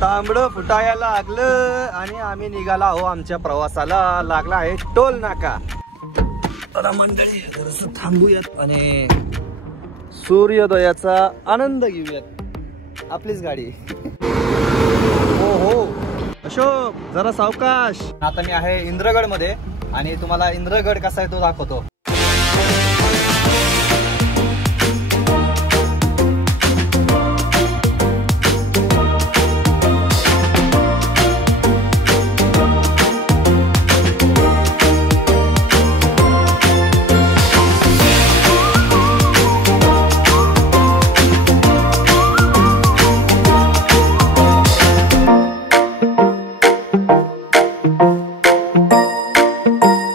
तांबडं फुटायला लागलं आणि आम्ही निघाला आहो आमच्या प्रवासाला. लागला आहे टोल नाका. चला मंडळी जरासं थांबूयात आणि सूर्योदयाचा आनंद घेऊयात. आपलीच गाडी. हो हो अशोक जरा सावकाश. आता मी आहे इंद्रगड मध्ये आणि तुम्हाला इंद्रगड कसा आहे तो दाखवतो.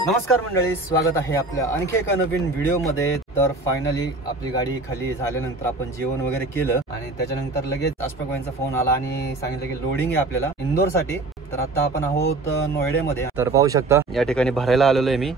नमस्कार मंडळी, स्वागत आहे आपल्या आणखी एका नवीन व्हिडिओ मध्ये. तर फायनली आपली गाडी खाली झाल्यानंतर आपण जेवण वगैरे केलं आणि त्याच्यानंतर लगेच अशफाक भाईंचा फोन आला आणि सांगितलं की लोडिंग आहे आपल्याला इंदोर साठी. तर आता आपण आहोत नोएड्यामध्ये. तर पाहू शकता या ठिकाणी भरायला आलेलो आहे मी.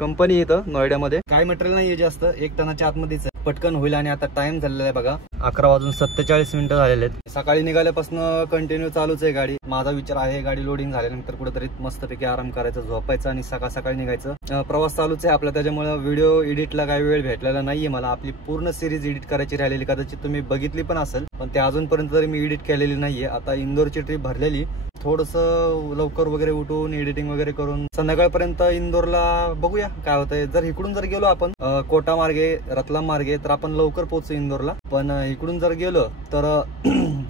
कंपनी येतं नोएड्यामध्ये. काय मटेरियल नाहीये जास्त, 1 टनाच्या आतमध्येच पटकन होईल. आणि आता टाइम झालेला आहे बघा 11:47 झालेले आहेत. सकाळी निघाल्यापासून कंटिन्यू चालूच आहे गाडी. माझा विचार आहे गाडी लोडिंग झाल्यानंतर कुठेतरी मस्तपैकी आराम करायचा, झोपायचं आणि सकाळी निघायचं. प्रवास चालूच आहे आपला, त्याच्यामुळे व्हिडिओ एडिटला काही वेळ भेटलेला नाहीये मला. आपली पूर्ण सिरीज एडिट करायची राहिलेली, कदाचित तुम्ही बघितली पण असेल, पण ते अजूनपर्यंत तरी मी एडिट केलेली नाहीये. आता इंदोरची ट्रिप भरलेली, थोडस लवकर वगैरे उठून एडिटिंग वगैरे करून संध्याकाळपर्यंत इंदोरला बघूया काय होतंय. जर इकडून जर गेलो आपण कोटा मार्गे, रतलाम मार्गे, तर आपण लवकर पोहोचू इंदोरला. पण इकडून जर गेलो तर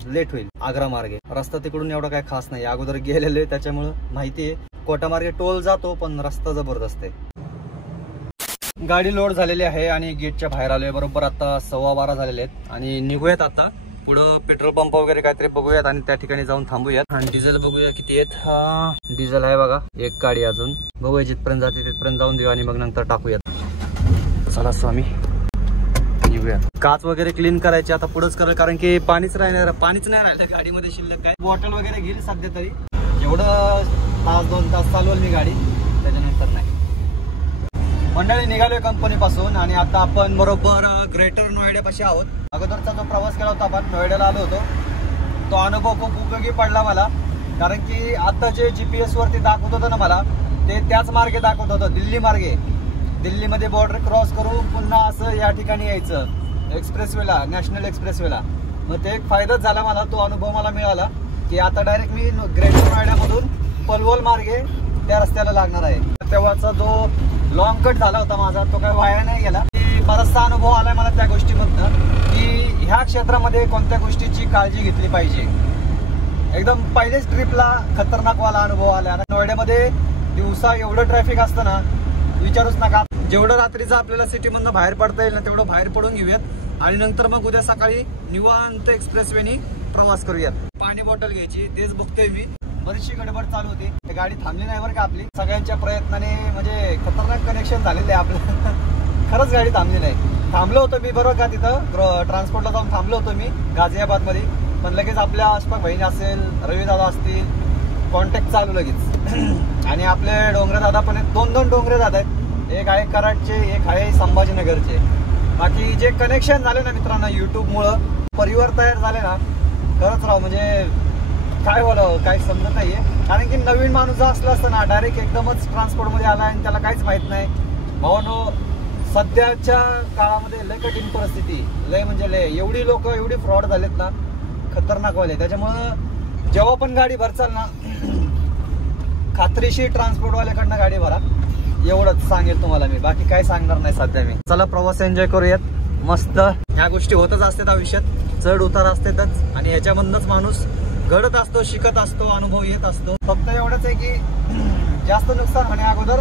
लेट होईल. आग्रा मार्गे रस्ता तिकडून एवढा काय खास नाही, अगोदर गेलेले त्याच्यामुळे माहिती आहे. कोटा मार्गे टोल जातो पण रस्ता जबरदस्त आहे. गाडी लोड झालेली आहे आणि गेटच्या बाहेर आलोय. बरोबर आता 12:15 झालेले आहेत आणि निघूयात आता पुढं. पेट्रोल पंप वगैरे काहीतरी बघूयात आणि त्या ठिकाणी जाऊन थांबूयात. आणि डिझेल बघूया किती आहेत. हा डिझेल आहे बघा, एक गाडी अजून. बघूया जिथपर्यंत जाते तिथपर्यंत जाऊन देऊ आणि मग नंतर टाकूयात. चला स्वामी निघूया. काच वगैरे क्लीन करायचे आता पुढेच करेल, कारण की पाणीच नाही राहिलं गाडीमध्ये शिल्लक. काय बॉटल वगैरे घेईल सध्या तरी, एवढं 1-2 तास चालवल मी गाडी, त्याच्यानंतर नाही. मंडळी निघालोय कंपनी पासून आणि आता आपण बरोबर ग्रेटर नोएडा पाशी आहोत. अगोदरचा जो प्रवास केला होता आपण, नोएडाला आलो होतो, तो अनुभव खूप उपयोगी पडला मला. कारण की आता जे GPS वरती दाखवत होतं ना मला, ते त्याच मार्गे दाखवत होतं, दिल्ली मार्गे. दिल्लीमध्ये बॉर्डर क्रॉस करून पुन्हा असं या ठिकाणी यायचं एक्सप्रेसवेला, नॅशनल एक्सप्रेसवेला. मग ते एक फायदाच झाला मला, तो अनुभव मला मिळाला की आता डायरेक्ट मी ग्रेटर नोएडामधून पलवल मार्गे त्या रस्त्याला लागणार आहे. तेव्हाचा जो लॉंग कट झाला होता माझा, तो काही वाया नाही गेला. बराचसा अनुभव आलाय मला त्या गोष्टीमधनं की ह्या क्षेत्रामध्ये कोणत्या गोष्टीची काळजी घेतली पाहिजे. एकदम पहिलेच ट्रिपला खतरनाकवाला अनुभव आला. नोएड्यामध्ये दिवसा एवढं ट्रॅफिक असतं ना, विचारूच नका. जेवढं रात्रीचं आपल्याला सिटीमधनं बाहेर पडता येईल ना, तेवढं बाहेर पडून घेऊयात आणि नंतर मग उद्या सकाळी निवांत एक्सप्रेसवेनी प्रवास करूयात. पाणी बॉटल घ्यायची, तेच बघतोय मी. बरीचशी गडबड चालू होती, गाडी थांबली नाही बरं का आपली. सगळ्यांच्या प्रयत्नाने म्हणजे खतरनाक कनेक्शन झालेलं आहे आपलं. खरंच गाडी थांबली नाही. थांबलो होतो मी बरोबर का तिथं ट्रान्सपोर्टला जाऊन थांबलो होतो मी गाझियाबाद मध्ये, पण लगेच आपल्या अशफाक भाई असेल, रवी दादा असतील, कॉन्टॅक्ट चालू लगेच. आणि आपले डोंगरे दादा पण आहेत, 2 डोंगरे दादा आहेत. एक आहे कराडचे, एक आहे संभाजीनगरचे. बाकी जे कनेक्शन झाले ना मित्रांनो युट्यूबमुळं, परिवार तयार झाले ना, खरंच राव म्हणजे काय बोलावं, काही समजत नाहीये. कारण की नवीन माणूस जर असला असता ना, डायरेक्ट एकदमच ट्रान्सपोर्ट मध्ये आला आणि त्याला काहीच माहित नाही. भावानो सध्याच्या काळामध्ये लय कठीण परिस्थिती, लय म्हणजे लय. एवढी लोक एवढी फ्रॉड झालेत ना, खतरनाक वाले. त्याच्यामुळं जेव्हा पण गाडी भरचाल ना, खात्रीशीर ट्रान्सपोर्टवाल्याकडनं गाडी भरा, एवढंच सांगेल तुम्हाला मी. बाकी काय सांगणार नाही सध्या मी. चला प्रवास एन्जॉय करूयात मस्त. ह्या गोष्टी होतच असतात आयुष्यात, चढ उतार असतातच आणि ह्याच्यामधूनच माणूस घडत असतो, शिकत असतो, अनुभव येत असतो. फक्त एवढंच आहे की जास्त नुकसान होण्या अगोदर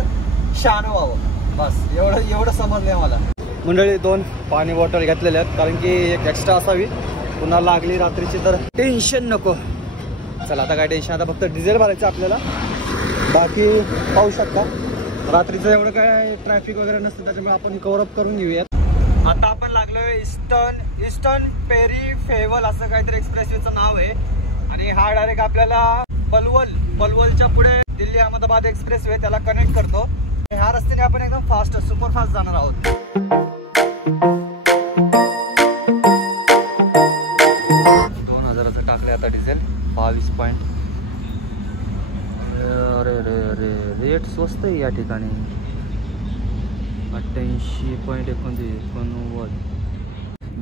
शहाणं व्हावं, बस एवढं समजलंय मला. मंडळी 2 पाणी बॉटल घेतलेल्या आहेत, कारण की एक एक्स्ट्रा असावी, पुन्हा लागली रात्रीची तर टेन्शन नको. चला आता काय टेन्शन, आता फक्त डिझेल भरायचं आपल्याला. बाकी पाहू शकता रात्रीचं एवढं काय ट्रॅफिक वगैरे नसतं, त्याच्यामुळे आपण कव्हर अप करून घेऊयात. आता आपण लागलोय ईस्टर्न पेरिफेरल असं काहीतरी एक्सप्रेसवेचं नाव आहे. आणि हा डायरेक्ट आपल्याला पलवलच्या पुढे दिल्ली अहमदाबाद एक्सप्रेसवे त्याला कनेक्ट करतो. ह्या रस्त्याने आपण एकदम फास्ट, सुपर फास्ट जाणार आहोत. 2000चं टाकलंय आता डिझेल. 22 पॉईंट. अरे अरे अरे रेट स्वस्त आहे या ठिकाणी. 88.89.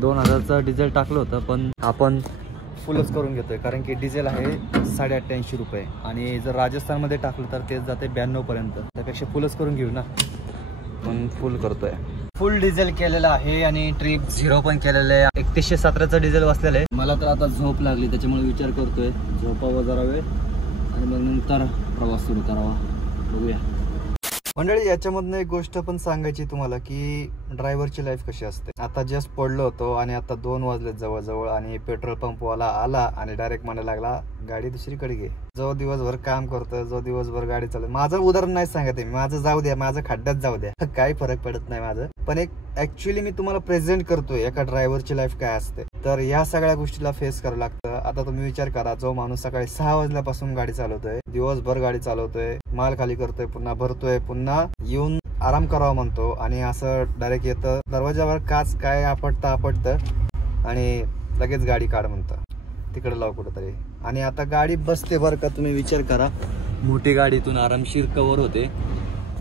2000चा डिझेल टाकलं होतं, पण आपण फुलच करून घेतोय कारण की डिझेल आहे 88.5 रुपये आणि जर राजस्थानमध्ये टाकलं तर तेच जाते 92 पर्यंत. त्यापेक्षा फुलच करून घेऊ ना, पण फुल करतोय. फुल डिझेल केलेलं आहे आणि ट्रिप 0 पण केलेलं आहे. 3117चं डिझेल वाचलेलं आहे. मला तर आता झोप लागली, त्याच्यामुळे विचार करतोय झोपावं जरा वेळ आणि मग नंतर प्रवास सुरू करावा. बघूया मंडळी. याच्यामधनं एक गोष्ट पण सांगायची तुम्हाला की ड्रायव्हरची लाईफ कशी असते. आता जस्ट पडलो होतो आणि आता 2 वाजलेत जवळजवळ आणि पेट्रोल पंपवाला आला आणि डायरेक्ट म्हणायला लागला गाडी दुसरीकडे घे. जो दिवसभर काम करतो, जो दिवसभर गाडी चालवतो, माझं उदाहरण नाही सांगत आहे, माझं जाऊ द्या, माझं खड्ड्यात जाऊ द्या, काही फरक पडत नाही माझं, पण एक ऍक्च्युअली मी तुम्हाला प्रेझेंट करतोय एका ड्रायव्हरची लाईफ काय असते. तर या सगळ्या गोष्टीला फेस करावं लागतं. आता तुम्ही विचार करा, जो माणूस सकाळी 6 वाजल्यापासून गाडी चालवतोय, दिवसभर गाडी चालवतोय, माल खाली करतोय, पुन्हा भरतोय, पुन्हा येऊन आराम करावा म्हणतो आणि असं डायरेक्ट येतं, दरवाजावर काच काय आपटतं आणि लगेच गाडी काढ म्हणतं, तिकडे लाव कुठंतरी. आणि आता गाडी बसते बरं का, तुम्ही विचार करा, मोठी गाडीतून आरामशीर कव्हर होते,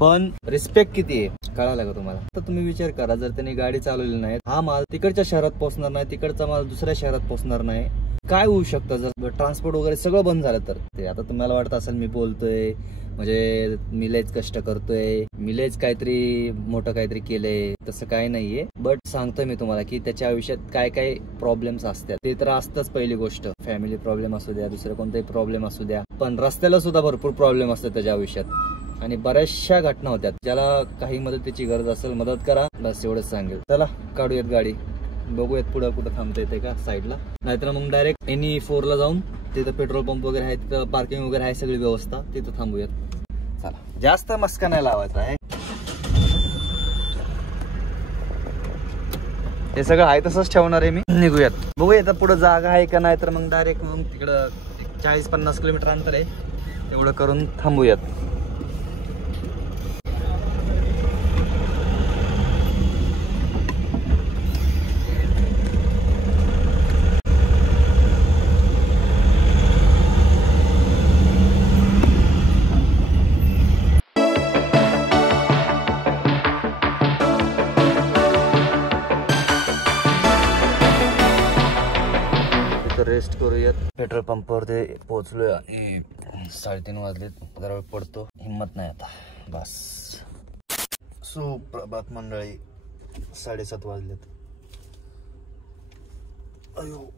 पण रिस्पेक्ट किती आहे कळालं का तुम्हाला. तर तुम्ही विचार करा, जर त्यांनी गाडी चालवली नाही, हा माल तिकडच्या शहरात पोहोचणार नाही, तिकडचा माल दुसऱ्या शहरात पोहोचणार नाही, काय होऊ शकतं जर ट्रान्सपोर्ट वगैरे सगळं बंद झालं तर. ते आता तुम्हाला वाटत असेल मी बोलतोय म्हणजे मी लयच कष्ट करतोय, मी लयच काहीतरी मोठं काहीतरी केलंय, तसं काय नाहीये. बट सांगतोय मी तुम्हाला की त्याच्या आयुष्यात काय काय प्रॉब्लेम्स असतात. ते तर असतंच, पहिली गोष्ट फॅमिली प्रॉब्लेम असू द्या, दुसरे कोणताही प्रॉब्लेम असू द्या, पण रस्त्याला सुद्धा भरपूर प्रॉब्लेम असतात त्याच्या आयुष्यात आणि बऱ्याचशा घटना होत्यात. ज्याला काही मदतीची गरज असेल मदत करा, बस एवढंच सांगेल. चला काढूयात गाडी, बघूयात पुढं कुठं थांबता येते का साईडला, नाहीतर मग डायरेक्ट NE4 ला जाऊन तिथं पेट्रोल पंप वगैरे आहे, तिथं पार्किंग वगैरे आहे, सगळी व्यवस्था, तिथं थांबूयात. चला, जास्त मस्का नाही लावायचा आहे, हे सगळं आहे तसंच ठेवणार आहे मी. निघूयात, बघूया पुढे जागा आहे का नाही, तर मग डायरेक्ट मग तिकडं 40-50 किलोमीटर अंतर आहे, तेवढं करून थांबूयात. रेस्ट करूयात. पेट्रोल पंपावर ते पोहोचलोय आणि 3:30 वाजलेत. जरा पडतो, हिम्मत नाही आता, बस. सुप्रभात मंडळी, 7:30 वाजलेत. अयो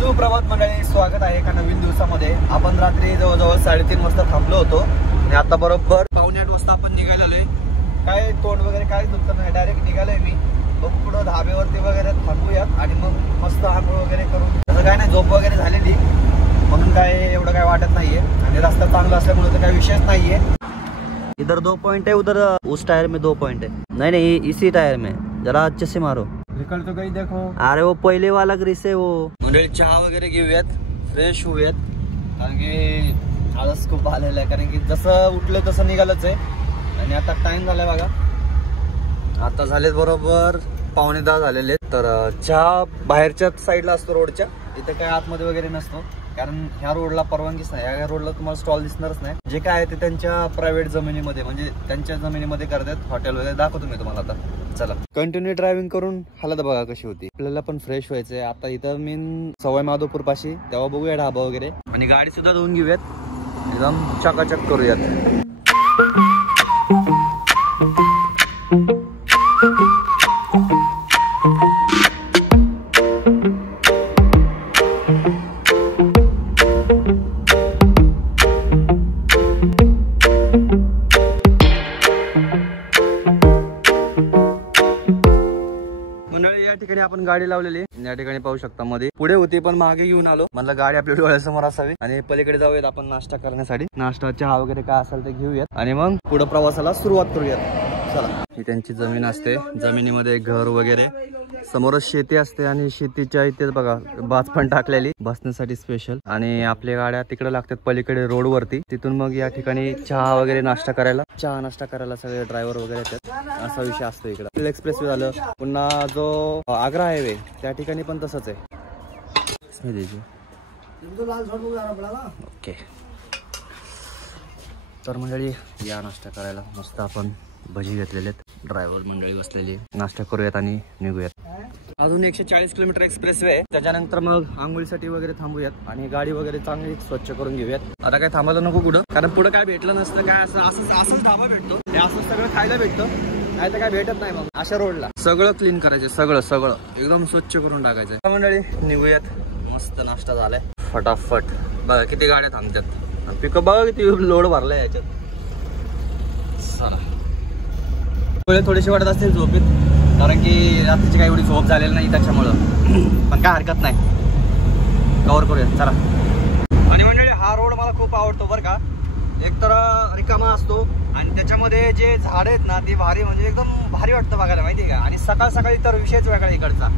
सुप्रभात मंडळी, स्वागत आहे एका नवीन दिवसामध्ये. आपण रात्री जवळजवळ 3:30 वाजता थांबलो होतो आणि आता बरोबर 7:45 वाजता आपण निघालेलोय. काय तोंड वगैरे काय दुखत नाही, डायरेक्ट निघालोय मी. बघ पुढं धाब्यावरती वगैरे थांबूयात आणि मग मस्त आंघोळ वगैरे करू. तसं काय नाही, झोप वगैरे झालेली म्हणून काय एवढं काय वाटत नाहीये आणि रस्ता चांगला असल्यामुळे तर काही विषयच नाहीये. इधर 2 पॉइंट है, उधर उस टायर में 2 पॉइंट है. नहीं इसी टायर में, जरा अच्छे से मारो. निकल तो गई देखो. अरे वो पहिले वाला ग्रीस है वो. मंडळी चहा वगैरे घेऊयात, फ्रेश होऊयात, कारण की आळस खूप आलेला आहे. कारण की जसं उठलं तसं निघालच आहे आणि आता टाइम झालाय बघा, आता झालेत बरोबर 9:15 झालेले. तर चहा बाहेरच्या साईडला असतो रोडच्या, इथे काय आतमध्ये वगैरे नसतो, कारण ह्या रोडला परवानगीच नाही. ह्या रोडला तुम्हाला स्टॉल दिसणारच नाही. जे काय आहे ते त्यांच्या प्रायव्हेट जमिनीमध्ये, म्हणजे त्यांच्या जमिनीमध्ये करतात. हॉटेल वगैरे दाखवतो मी तुम्हाला आता. चला कंटिन्यू ड्रायव्हिंग करून हालत बघा कशी होती. आपल्याला पण फ्रेश व्हायचंय. आता इथं मी सवाई माधवपूर पाशी, तेव्हा बघूया ढाबा वगैरे आणि गाडी सुद्धा धुवून घेऊयात, एकदम चकाचक करूयात. या ठिकाणी आपण गाडी लावलेली, या ठिकाणी पाहू शकता. मध्ये पुढे होती पण मागे घेऊन आलो, म्हणलं गाडी आपल्या डोळ्यासमोर असावी. आणि पलीकडे जाऊयात आपण नाश्ता करण्यासाठी. नाश्ता चहा वगैरे काय असेल ते घेऊयात आणि मग पुढे प्रवासाला सुरुवात करूयात. चला, ही त्यांची जमीन असते, जमिनीमध्ये घर वगैरे समोरच शेती असते आणि शेतीच्या इथेच बघा बाज पण टाकलेली बसण्यासाठी स्पेशल. आणि आपल्या गाड्या तिकडे लागतात पलीकडे रोड वरती. तिथून मग या ठिकाणी चहा वगैरे नाश्ता करायला सगळे ड्रायव्हर वगैरे येतात. असा विषय असतो इकडे. एक्सप्रेस वे झालं, पुन्हा जो आग्रा हायवे त्या ठिकाणी पण तसंच आहे. ओके, तर मंडळी या नाश्ता करायला मस्त आपण भजी घेतलेले आहेत. ड्रायव्हर मंडळी बसलेली, नाश्ता करूयात आणि निघूयात. अजून 140 किलोमीटर एक्सप्रेस वे. त्याच्यानंतर मग आंघोळीसाठी वगैरे थांबूयात आणि गाडी वगैरे चांगली स्वच्छ करून घेऊयात. आता काय थांबायला नको कुठं, कारण पुढे काय भेटलं नसतं. काय असंच ढाबा भेटतो, असं सगळं खायला भेटतं, नाही तर काय भेटत नाही. मग अशा रोडला सगळं क्लीन करायचं, सगळं एकदम स्वच्छ करून टाकायचं. मंडळी निघूयात. मस्त नाश्ता झालाय फटाफट. बघा किती गाड्या थांबतात, पिकअप बघा किती लोड भरलाय याच्यात. चला, थोडीशी वाटत असतील झोपेत, कारण की रात्रीची काही एवढी झोप झालेली नाही त्याच्यामुळं. पण काय हरकत नाही, कव्हर करूया चला. आणि मंडळी हा रोड मला खूप आवडतो बरं का. एक तर रिकामा असतो आणि त्याच्यामध्ये जे झाड आहेत ना ती भारी, म्हणजे एकदम भारी वाटतं बघायला, माहिती आहे का. आणि सकाळ सकाळी तर विषयच वेगळा, इकडचा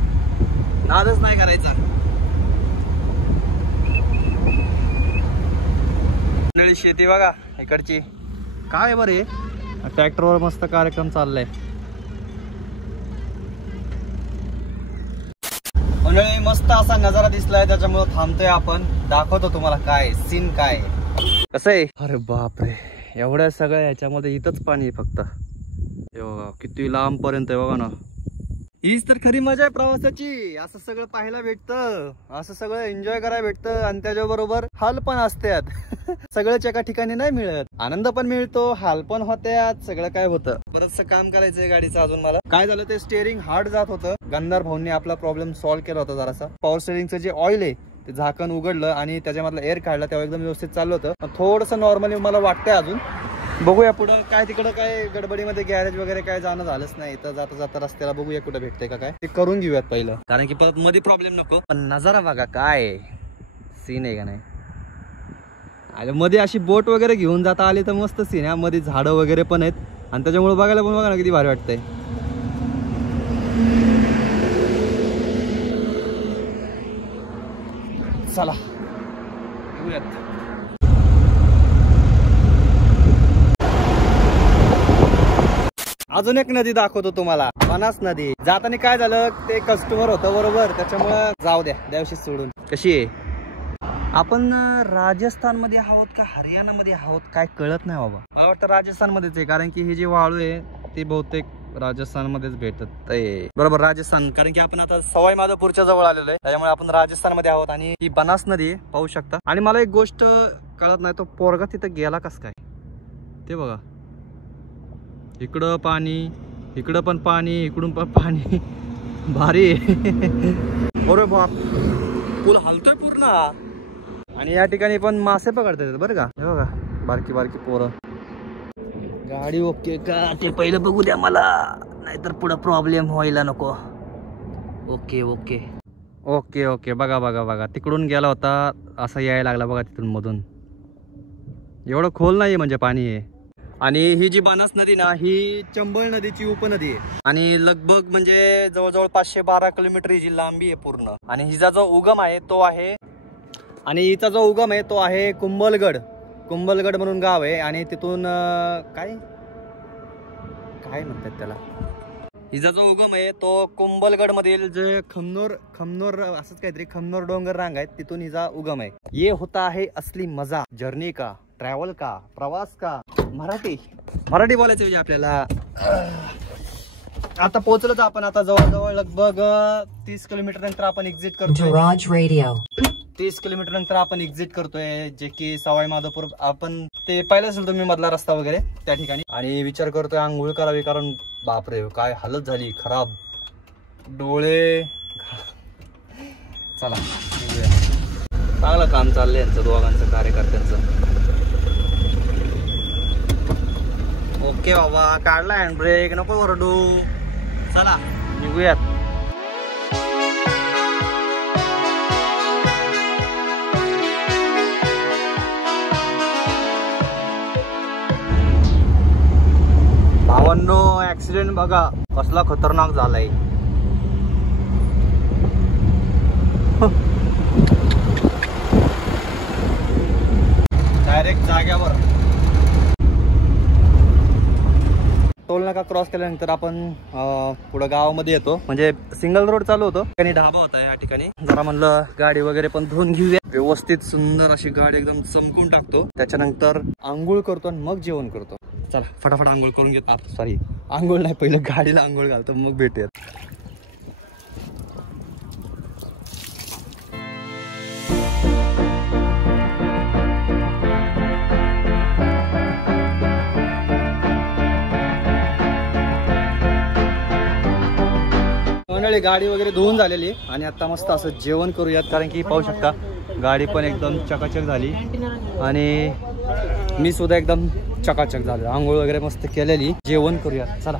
नादच नाही करायचा. मंडळी शेती बघा इकडची काय बरे, ट्रॅक्टरवर मस्त कार्यक्रम चाललाय. मंडळी मस्त असा नजारा दिसलाय, त्याच्यामुळे थांबतोय आपण. दाखवतो तुम्हाला काय सीन काय कसं आहे. अरे बापरे, एवढ्या सगळ्या ह्याच्यामध्ये इथंच पाणी आहे फक्त. बघा किती लांब पर्यंत आहे बघा ना. हीच तर खरी मजा आहे प्रवासाची. असं सगळं पाहायला भेटतं, असं सगळं एन्जॉय करायला भेटतं आणि त्याच्याबरोबर हाल पण असतात. सगळंच एका ठिकाणी नाही मिळत. आनंद पण मिळतो, हाल पण होत्यात, सगळं काय होतं. बरंचसं काम करायचंय गाडीचं अजून मला. काय झालं ते स्टेअरिंग हार्ड जात होतं. गंधार भाऊंनी आपला प्रॉब्लेम सॉल्व्ह केला होता जरासा. पॉवर स्टेअरिंगचं जे ऑइल आहे ते झाकण उघडलं आणि त्याच्यामधलं एअर काढलं, तेव्हा एकदम व्यवस्थित चाललं होतं. थोडंसं नॉर्मली मला वाटतंय अजून. बघूया पुढं काय, तिकडं काय गडबडीमध्ये गॅरेज वगैरे काय जाणं झालंच नाही. तर जाता जाता रस्त्याला बघूया कुठं भेटतंय का काय, ते करून घेऊयात पहिलं, कारण की परत मध्ये प्रॉब्लेम नको. पण नजारा बघा काय सीन आहे का नाही. आणि मध्ये अशी बोट वगैरे घेऊन जाता आली तर मस्त सीन आहे. मध्ये झाडं वगैरे पण आहेत आणि त्याच्यामुळे बघायला पण बघा ना किती भारी वाटतंय. चला घेऊयात. अजून एक नदी दाखवतो तुम्हाला, बनास नदी. जाताना काय झालं, ते कस्टमर होतं बरोबर, त्याच्यामुळे जाऊ द्या, द्यावशी सोडून. कशी आहे, आपण राजस्थान मध्ये आहोत का हरियाणा मध्ये आहोत काय कळत नाही बाबा. मला वाटतं राजस्थान मध्येच आहे, कारण की हे जे वाळू आहे ते बहुतेक राजस्थान मध्येच भेटत बरोबर. राजस्थान, कारण की आपण आता सवाई माधोपूरच्या जवळ आलेलो आहे, त्याच्यामुळे आपण राजस्थान मध्ये आहोत. आणि ही बनास नदी आहे, पाहू शकता. आणि मला एक गोष्ट कळत नाही, तो पोरगा तिथं गेला कस काय ते बघा. इकडं पाणी, इकडं पण पाणी, इकडून पण पाणी, भारी आहे. अरे बाप, पूल हलतोय पूर्ण. आणि या ठिकाणी पण मासे पकडतात बरं का. हे बघा बारकी बारकी पोरं. गाडी ओके का ते पहिलं बघू द्या मला, नाहीतर पुढं प्रॉब्लेम व्हायला नको. Okay okay okay okay. बघा बघा बघा, तिकडून गेला होता, असा यायला लागला बघा तिथून मधून. एवढं खोल नाही म्हणजे पाणी आहे. आणि ही जी बनास नदी ना, ही चंबळ नदीची उपनदी आहे. आणि लगभग म्हणजे जवळजवळ 512 किलोमीटर हिची लांबी आहे पूर्ण. आणि हिचा जो उगम आहे तो आहे, आणि हिचा जो उगम आहे तो आहे कुंभलगड. कुंभलगड म्हणून गाव आहे. आणि तिथून काय काय म्हणतात त्याला, हिचा जो उगम आहे तो कुंभलगड मधील जे खमनोर असंच काहीतरी खमनोर डोंगर रांग आहेत, तिथून हिचा उगम आहे. ये होता है असली मजा जर्नी का, ट्रॅव्हल का, प्रवास का. मराठी बोलायचं म्हणजे आपल्याला. आता पोहोचलोच आपण. आता जवळजवळ लगभग 30 किलोमीटर नंतर आपण एक्झिट करतोय. 30 किलोमीटर नंतर आपण एक्झिट करतोय, जे की सवाई माधोपूर. आपण ते पाहिलं असेल तुम्ही मधला रस्ता वगैरे त्या ठिकाणी. आणि विचार करतोय आंघोळ करावी, कारण बापरे काय हालत झाली खराब, डोळे. चला चांगलं काम चाललंय यांचं दोघांचं, कार्यकर्त्यांचं. ओके बाबा, काढला हँड ब्रेक, नको ओरडू. चला निघूयात. भावांनो, ऍक्सिडेंट बघा कसला खतरनाक झालाय. डायरेक्ट जाग्यावर. टोल नाका क्रॉस केल्यानंतर आपण पुढे गावामध्ये येतो. म्हणजे सिंगल रोड चालू होतो. ठिकाणी ढाबा होता या ठिकाणी. जरा म्हणलं गाडी वगैरे पण धुवून घेऊया. व्यवस्थित सुंदर अशी गाडी एकदम चमकून टाकतो. त्याच्यानंतर आंघोळ करतो आणि मग जेवण करतो. चला फटाफट आंघोळ करून घेतो. सॉरी आंघोळ नाही, पहिलं गाडीला आंघोळ घालतो मग भेटूयात. मंडळी गाडी वगैरे धुवून झालेली आणि आता मस्त असं जेवण करूयात. कारण की पाहू शकता गाडी पण एकदम चकाचक झाली आणि मी सुद्धा एकदम चकाचक झालो. आंघोळ वगैरे मस्त केलेली. जेवण करूयात चला.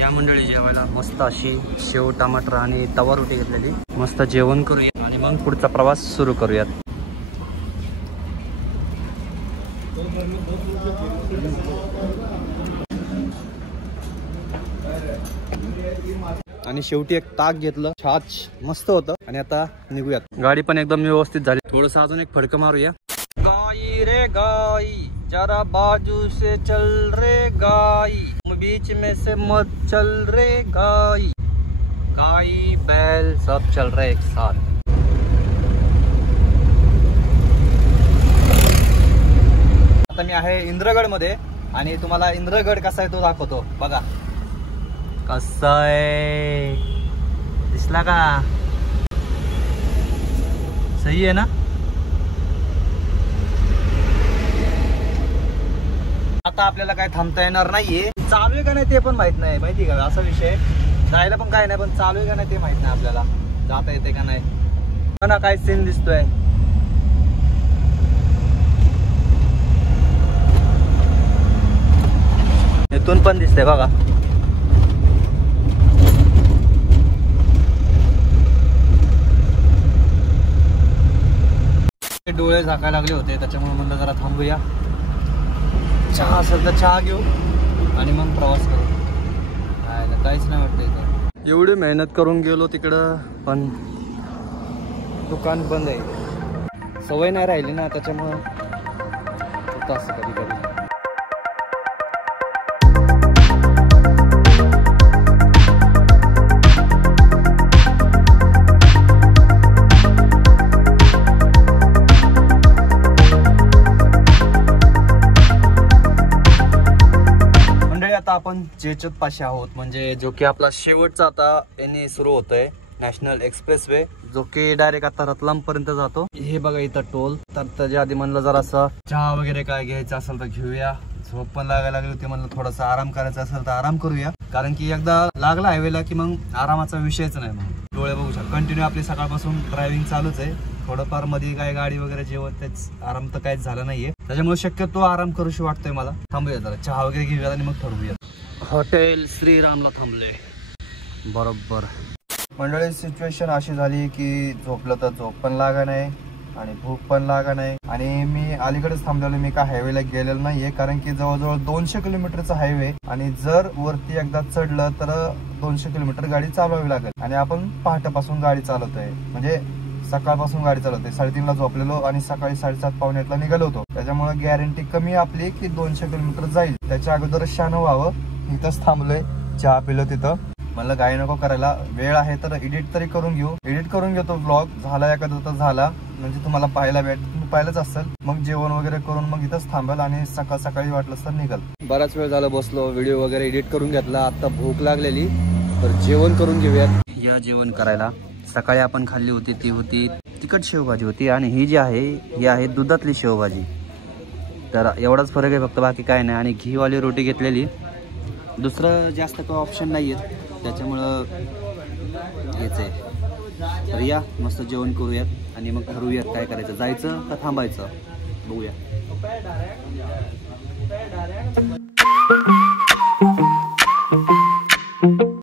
या मंडळी जेवायला मस्त अशी शेव टमाटर आणि तवा रोटी घेतलेली. मस्त जेवण करूयात आणि मग पुढचा प्रवास सुरू करूयात. आणि शेवटी एक ताक घेतलं. छाछ मस्त होतं. आणि आता निघूयात. गाडी पण एकदम व्यवस्थित झाली. थोडस अजून एक फडकं मारूया. गाई रे गाई जरा बाजू से चल रे गाई, बीच में से मत चल रे गाई. गाई बैल सब चल रहे एक साथ. आता मी आहे इंद्रगड मध्ये आणि तुम्हाला इंद्रगड कसा आहे तो दाखवतो. बघा कसा आहे, दिसला का? सही आहे ना? आता आपल्याला काय थांबता येणार नाहीये. चालू आहे का नाही ते पण माहित नाही. माहिती का असा विषय. जायला पण काय नाही, पण चालू आहे का नाही ते माहित नाही आपल्याला. जाता येते का नाही. ना काय सीन दिसतोय. इथून पण दिसतंय बघा. डोळे झाकायला लागले होते त्याच्यामुळे म्हणलं जरा थांबूया. चहा असेल तर चहा घेऊ आणि मग प्रवास करू. काहीच नाही वाटतं इथं. एवढी मेहनत करून गेलो तिकडं पण दुकान बंद आहे. सवय नाही राहिली ना त्याच्यामुळं होतं असं कधी कधी. आपण जेचत पाशी आहोत. म्हणजे जो की आपला शेवटचा आता यांनी सुरू होतोय नॅशनल एक्सप्रेस वे, जो की डायरेक्ट आता रतलाम पर्यंत जातो. हे बघा इथं टोल. तर त्याच्या आधी म्हणलं जरासा चहा वगैरे काय घ्यायचं असेल तर घेऊया. झोप पण लागायला लागली होती. म्हणलं थोडासा आराम करायचा असेल तर आराम करूया. कारण की एकदा लागला हायवेला की मग आरामाचा विषयच नाही. मग डोळे बघू शकता कंटिन्यू आपली सकाळपासून ड्रायव्हिंग चालूच आहे. थोडंफार मध्ये काय गाडी वगैरे जेवण तेच आराम तर काहीच झाला नाहीये. त्याच्यामुळे शक्यतो आराम करूशी वाटतोय मला. थांबूया जरा चहा वगैरे घेऊया आणि मग ठरवूया. हॉटेल श्रीरामला थांबले बरोबर. मंडळी सिच्युएशन अशी झाली की झोपलं तर झोप पण लागा नाही आणि भूक पण लागा नाही. आणि मी अलीकडेच थांबलेलो. मी काय हायवेला गेलेलो नाहीये. कारण की जवळजवळ 200 किलोमीटरचा हायवे आणि जर वरती एकदा चढलं तर 200 किलोमीटर गाडी चालवावी लागेल. आणि आपण पहाटेपासून गाडी चालवतोय. म्हणजे सकाळपासून गाडी चालवते. 3:30ला झोपलेलो आणि सकाळी 7:30 पावणे 8ला निघालो होतो. त्याच्यामुळे गॅरंटी कमी आपली की 200 किलोमीटर जाईल. त्याच्या अगोदर शान व्हावं. इथंच थांबलोय. चहा पिलो तिथं. म्हणलं गाडी नको करायला. वेळ आहे तर एडिट तरी करून घेऊ. एडिट करून घेतो ब्लॉग. झाला एखादा तर झाला म्हणजे तुम्हाला पाहायला तुम्ही पाहिलंच असेल. मग जेवण वगैरे करून मग इथंच थांबेल आणि सकाळी वाटलं तर निघाल. बराच वेळ झाला बसलो. व्हिडिओ वगैरे एडिट करून घेतला. आता भूक लागलेली तर जेवण करून घेऊयात. या जेवण करायला. सकाळी आपण खाल्ली होती ती होती तिखट शेवभाजी होती आणि ही जी आहे ही आहे दुधातली शेवभाजी. तर एवढाच फरक आहे फक्त, बाकी काय नाही. आणि घीवाली रोटी घेतलेली. दुसरं जास्त काही ऑप्शन नाही आहे त्याच्यामुळं हेच आहे. तर या मस्त जेवण करूयात आणि मग ठरवूयात काय करायचं. जायचं का थांबायचं बघूया.